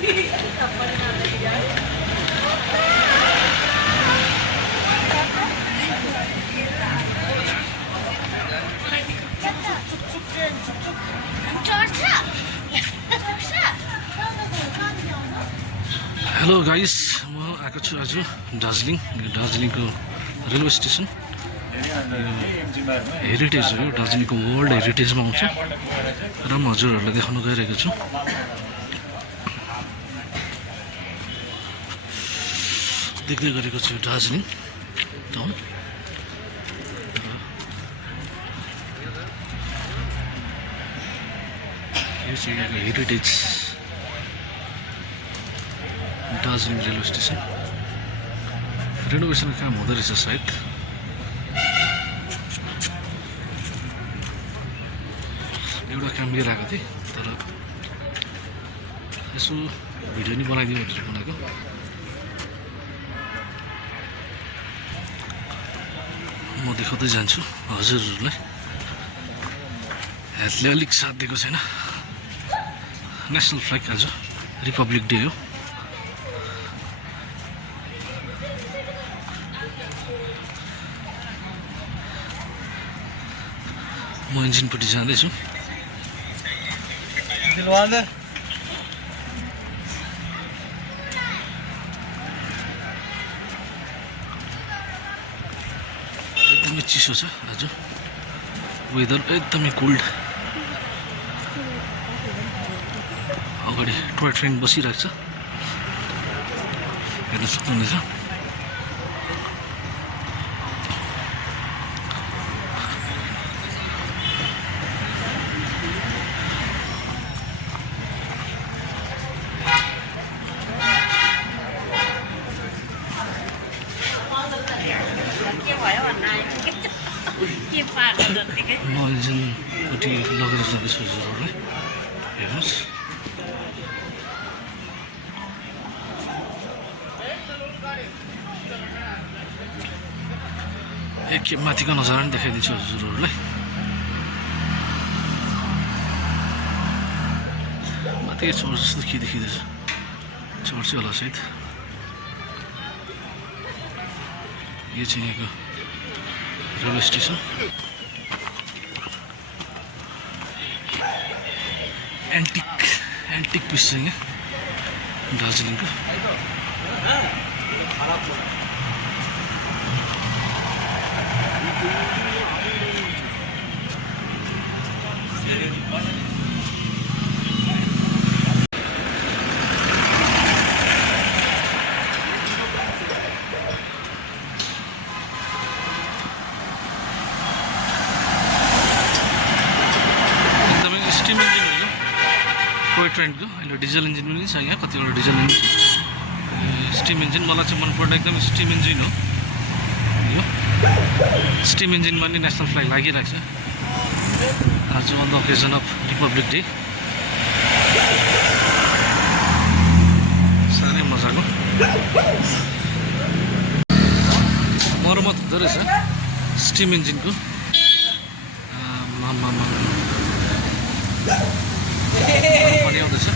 Hello guys, म आएको छु आज दार्जिलिङको रेलवे स्टेसन हेरिटेज हो। दार्जिलिङको वर्ल्ड हेरिटेजमा आउँछ र म हजुरहरूलाई देखाउन गइरहेको छु। देख्दै गरेको छु दार्जिलिङ टाउन। यो चाहिँ यहाँको heritage Darjeeling railway station. Renovation काम हुँदो रहेछ सायद। एउटा काम लिएर आएको थिएँ, तर यसो भिडियो नि बनाइदिउँ भनेर बनाएको। म देखाउँदै जान्छु हजुरहरूलाई। हेल्थले अलिक साथ दिएको छैन। नेसनल फ्ल्याग आज रिपब्लिक डे हो। म इन्जिनपट्टि जाँदैछु। एकदमै चिसो छ आज, वेदर एकदमै कोल्ड। अगाडि टोय ट्रेन बसिरहेको छ, हेर्न सक्नुहुनेछ। म इन्जिनपट्टि लगेर जाँदैछु हजुरहरूलाई, हेर्नुहोस्। एकखेप माथिको नजारा पनि देखाइदिन्छु हजुरहरूलाई। माथि चर्च जस्तो के देखिँदैछ, चर्चै होला सायद। यो चाहिँ यहाँको रेलवे स्टेसन। एन्टिक पिस छ यहाँ दार्जिलिङको। टोय ट्रेनको अहिले डिजल इन्जिन पनि छ यहाँ, कतिवटा डिजल इन्जिन, स्टिम इन्जिन। मलाई चाहिँ मनपर्ने एकदम स्टिम इन्जिन हो यो। स्टिम इन्जिनमा नि नेसनल फ्ल्याग लागिरहेको छ आज on the occasion of Republic Day. साह्रै मजाको मर्मत हुँदो रहेछ स्टिम इन्जिनको। पनि आउँदैछ।